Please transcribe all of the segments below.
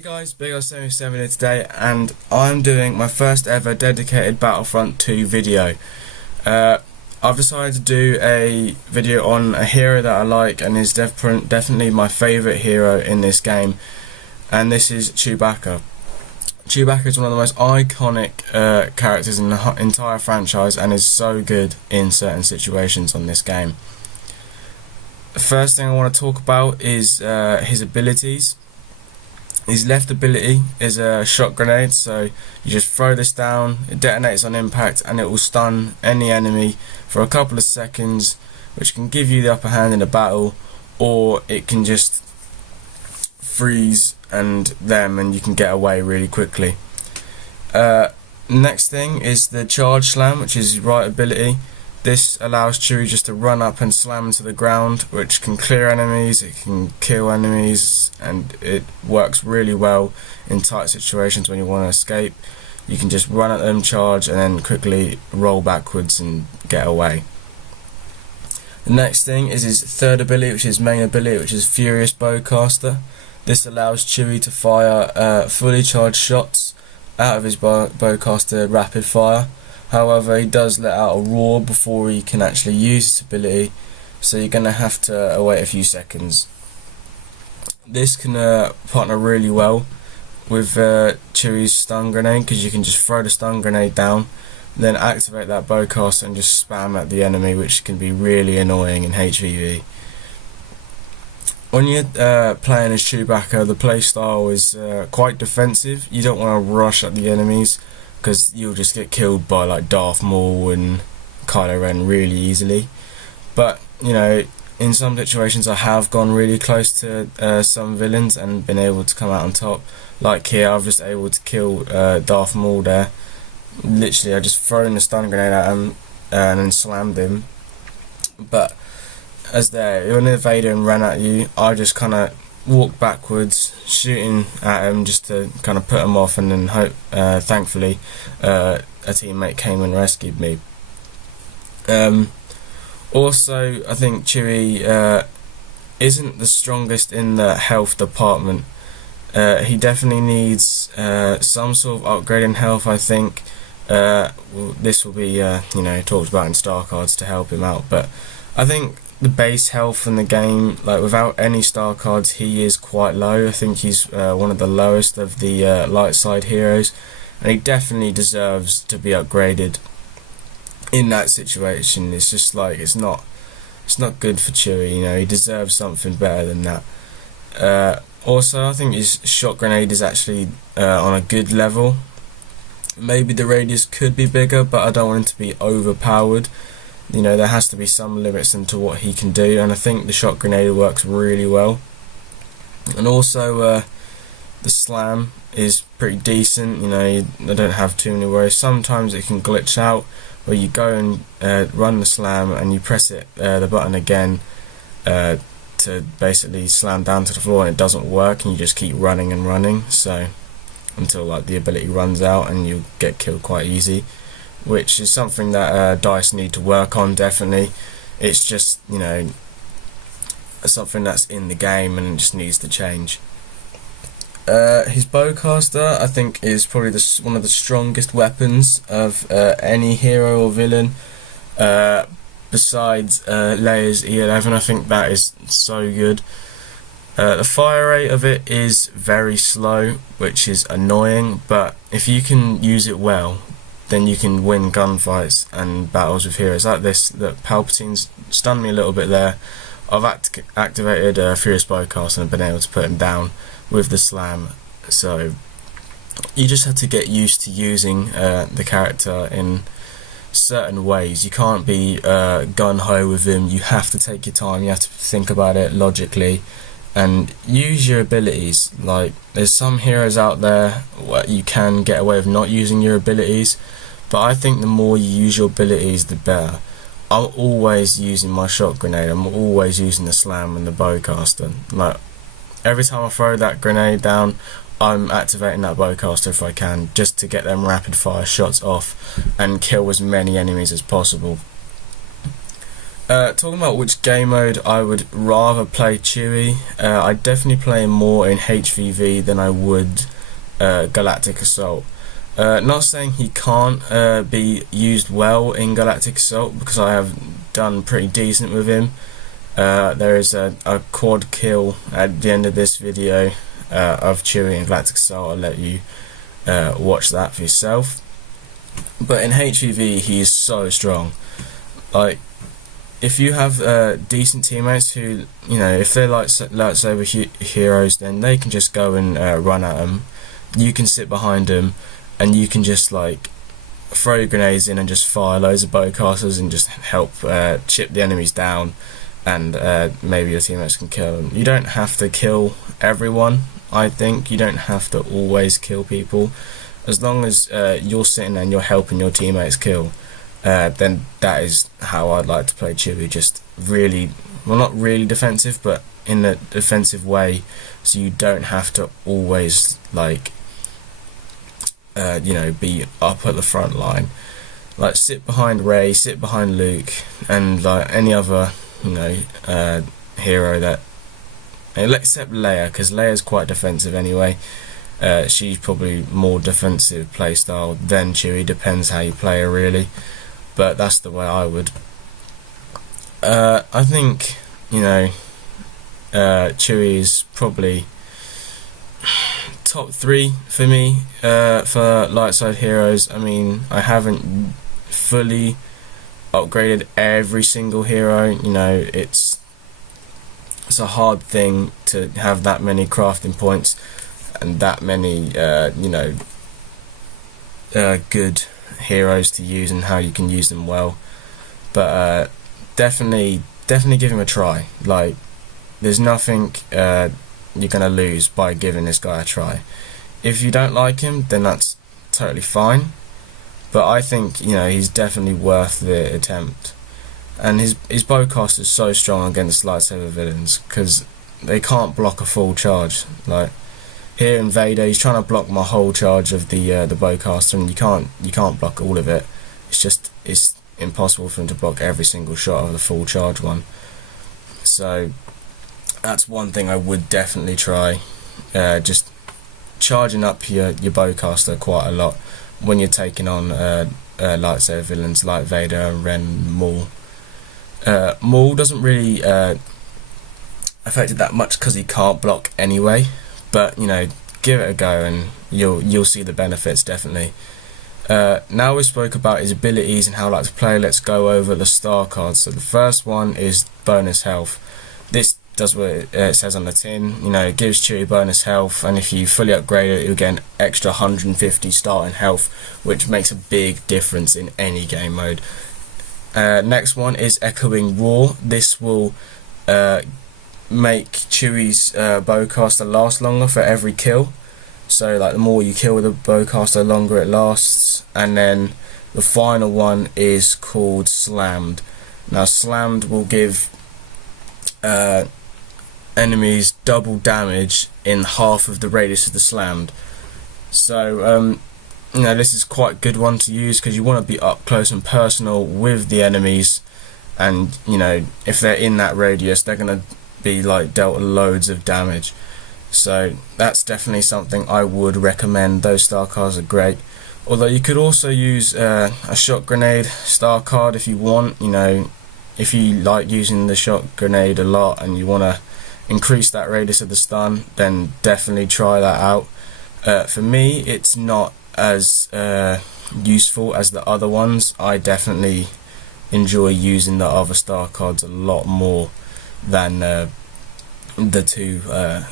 Hey guys, BigR77 here today, and I'm doing my first ever dedicated Battlefront 2 video. I've decided to do a video on a hero that I like and is definitely my favourite hero in this game, and this is Chewbacca. Chewbacca is one of the most iconic characters in the entire franchise and is so good in certain situations on this game. The first thing I want to talk about is his abilities. His left ability is a shot grenade, so you just throw this down, it detonates on impact and it will stun any enemy for a couple of seconds, which can give you the upper hand in a battle, or it can just freeze and you can get away really quickly. Next thing is the charge slam, which is his right ability. This allows Chewie just to run up and slam into the ground, which can clear enemies, it can kill enemies, and it works really well in tight situations when you want to escape. You can just run at them, charge, and then quickly roll backwards and get away. The next thing is his third ability, which is his main ability, which is Furious Bowcaster. This allows Chewie to fire fully charged shots out of his bowcaster rapid fire. However, he does let out a roar before he can actually use his ability, so you're going to have to wait a few seconds. This can partner really well with Chewie's stun grenade, because you can just throw the stun grenade down, then activate that bowcaster and just spam at the enemy, which can be really annoying in HVV. When you're playing as Chewbacca, the playstyle is quite defensive. You don't want to rush at the enemies, because you'll just get killed by like Darth Maul and Kylo Ren really easily. But you know, in some situations I have gone really close to some villains and been able to come out on top. Like here, I've just able to kill Darth Maul there. Literally, I just thrown the stun grenade at him and then slammed him. But as when the Vader ran at you, I just kind of walked backwards, shooting at him just to kind of put him off, and then thankfully a teammate came and rescued me. Also, I think Chewie isn't the strongest in the health department. He definitely needs some sort of upgrade in health, I think. This will be talked about in star cards to help him out, but I think the base health in the game, like without any star cards, he is quite low. I think he's one of the lowest of the light side heroes, and he definitely deserves to be upgraded in that situation. It's just like it's not good for Chewie. You know, he deserves something better than that. Also, I think his shot grenade is actually on a good level. Maybe the radius could be bigger, but I don't want him to be overpowered. You know, there has to be some limits into what he can do, and I think the shot grenade works really well. And also the slam is pretty decent. You know, I don't have too many worries. Sometimes it can glitch out where you go and run the slam and you press the button again to basically slam down to the floor, and it doesn't work, and you just keep running and running, so until like the ability runs out, and you get killed quite easy, which is something that DICE need to work on. Definitely, it's just, you know, something that's in the game and just needs to change. His bowcaster, I think, is probably one of the strongest weapons of any hero or villain, besides Leia's E11. I think that is so good. The fire rate of it is very slow, which is annoying, but if you can use it well, then you can win gunfights and battles with heroes like this. Look, Palpatine's stunned me a little bit there. I've activated Furious Bowcaster and been able to put him down with the slam. So you just have to get used to using the character in certain ways. You can't be gun-ho with him. You have to take your time. You have to think about it logically and use your abilities. Like, there's some heroes out there where you can get away with not using your abilities, but I think the more you use your abilities, the better. I'm always using my shot grenade. I'm always using the slam and the bowcaster. Like, every time I throw that grenade down, I'm activating that bowcaster if I can, just to get them rapid fire shots off and kill as many enemies as possible. Talking about which game mode I would rather play Chewie, I'd definitely play him more in HVV than I would Galactic Assault. Not saying he can't be used well in Galactic Assault, because I have done pretty decent with him. There is a quad kill at the end of this video of Chewie in Galactic Assault. I'll let you watch that for yourself. But in HVV he is so strong. Like, if you have decent teammates who, you know, if they're like lightsaber heroes, then they can just go and run at them. You can sit behind them and you can just like throw grenades in and just fire loads of bowcasters and just help chip the enemies down, and maybe your teammates can kill them. You don't have to kill everyone. I think you don't have to always kill people. As long as you're sitting there and you're helping your teammates kill, then that is how I'd like to play Chewie. Just really, well, not really defensive, but in a defensive way, so you don't have to always like you know, be up at the front line. Like, sit behind Rey, sit behind Luke, and like any other, you know, hero that, except Leia, because Leia's quite defensive anyway. She's probably more defensive playstyle than Chewie, depends how you play her really, but that's the way I would. I think, you know, Chewie is probably top 3 for me for light side heroes. I mean, I haven't fully upgraded every single hero, you know, it's a hard thing to have that many crafting points and that many you know, good heroes to use and how you can use them well. But definitely give him a try. Like, there's nothing you're gonna lose by giving this guy a try. If you don't like him, then that's totally fine, but I think, you know, he's definitely worth the attempt. And his bowcaster is so strong against lightsaber villains, because they can't block a full charge. Like, here in Vader, he's trying to block my whole charge of the bowcaster, and you can't block all of it. It's impossible for him to block every single shot of the full charge one. So that's one thing I would definitely try. Just charging up your bowcaster quite a lot when you're taking on lightsaber villains like Vader and Ren and Maul. Maul doesn't really affect it that much because he can't block anyway, but you know, give it a go and you'll see the benefits definitely. Now we spoke about his abilities and how I like to play, let's go over the star cards. So the first one is bonus health. This does what it says on the tin, you know, it gives Chewie bonus health, and if you fully upgrade it, you'll get an extra 150 starting health, which makes a big difference in any game mode. Next one is Echoing Roar. This will make Chewie's bowcaster last longer for every kill. So like, the more you kill with a bowcaster, the longer it lasts. And then the final one is called Slammed. Now Slammed will give enemies double damage in half of the radius of the slammed. So you know, this is quite a good one to use because you want to be up close and personal with the enemies, and you know, if they're in that radius, they're going to be like dealt loads of damage. So that's definitely something I would recommend. Those star cards are great. Although you could also use a shot grenade star card if you want. You know, if you like using the shot grenade a lot and you want to increase that radius of the stun, then definitely try that out. For me, it's not as useful as the other ones. I definitely enjoy using the other star cards a lot more than the two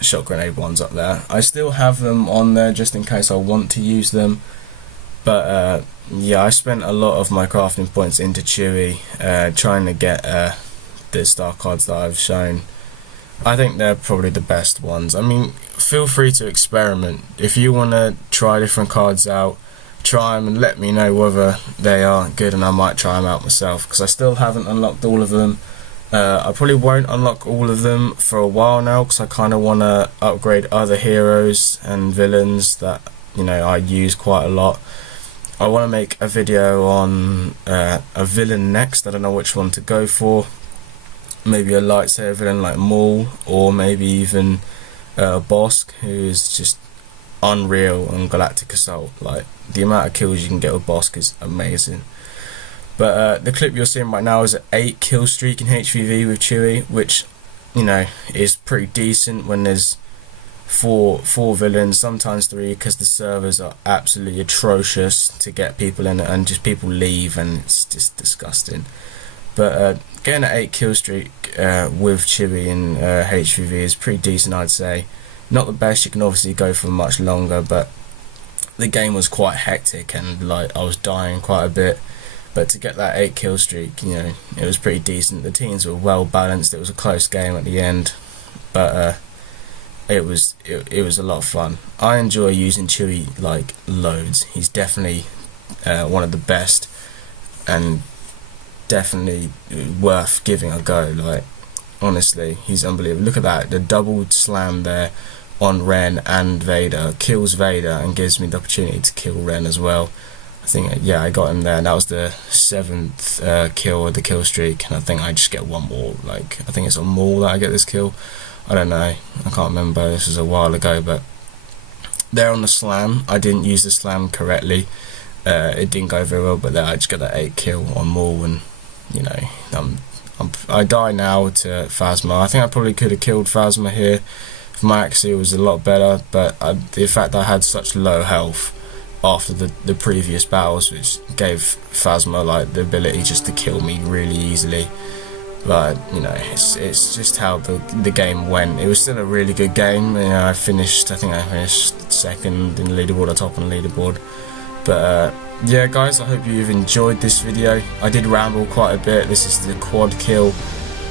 shot grenade ones up there. I still have them on there just in case I want to use them, but yeah, I spent a lot of my crafting points into Chewie trying to get the star cards that I've shown. I think they're probably the best ones. I mean, feel free to experiment. If you want to try different cards out, try them and let me know whether they are good, and I might try them out myself, because I still haven't unlocked all of them. I probably won't unlock all of them for a while now, because I kind of want to upgrade other heroes and villains that, you know, I use quite a lot. I want to make a video on a villain next. I don't know which one to go for. maybe a lightsaber villain like Maul, or maybe even Bosk, who is just unreal on Galactic Assault. Like, the amount of kills you can get with Bosk is amazing. But the clip you're seeing right now is an 8 kill streak in HVV with Chewie, which, you know, is pretty decent when there's four villains, sometimes 3, because the servers are absolutely atrocious to get people in, and just people leave, and it's just disgusting. But getting an 8 kill streak with Chewie in HVV is pretty decent, I'd say. Not the best, you can obviously go for much longer, but the game was quite hectic, and like, I was dying quite a bit. But to get that 8 kill streak, you know, it was pretty decent. The teams were well balanced. It was a close game at the end, but it was a lot of fun. I enjoy using Chewie like loads. He's definitely one of the best, and definitely worth giving a go. Like, honestly, he's unbelievable. Look at that, the double slam there on Ren and Vader, kills Vader and gives me the opportunity to kill Ren as well. I think, yeah, I got him there, and that was the 7th kill of the kill streak, and I think I just get one more. Like, I think it's on Maul that I get this kill. I don't know, I can't remember, this was a while ago. But there on the slam, I didn't use the slam correctly, it didn't go very well, but there I just got that 8 kill on Maul, and, you know, I die now to Phasma. I think I probably could have killed Phasma here if my accuracy was a lot better, but the fact that I had such low health after the previous battles, which gave Phasma like the ability just to kill me really easily. But, you know, it's just how the game went. It was still a really good game. You know, I think I finished 2nd in the leaderboard, or top on the leaderboard. But yeah, guys, I hope you've enjoyed this video. I did ramble quite a bit. This is the quad kill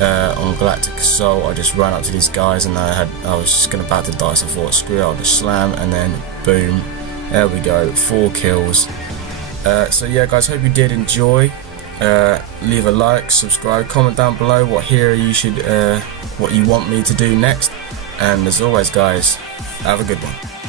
on Galactic Assault. I just ran up to these guys, and I was just about to die, so I thought, screw it, I'll just slam, and then boom, there we go, 4 kills. So yeah, guys, hope you did enjoy. Leave a like, subscribe, comment down below what hero you should what you want me to do next, and as always, guys, have a good one.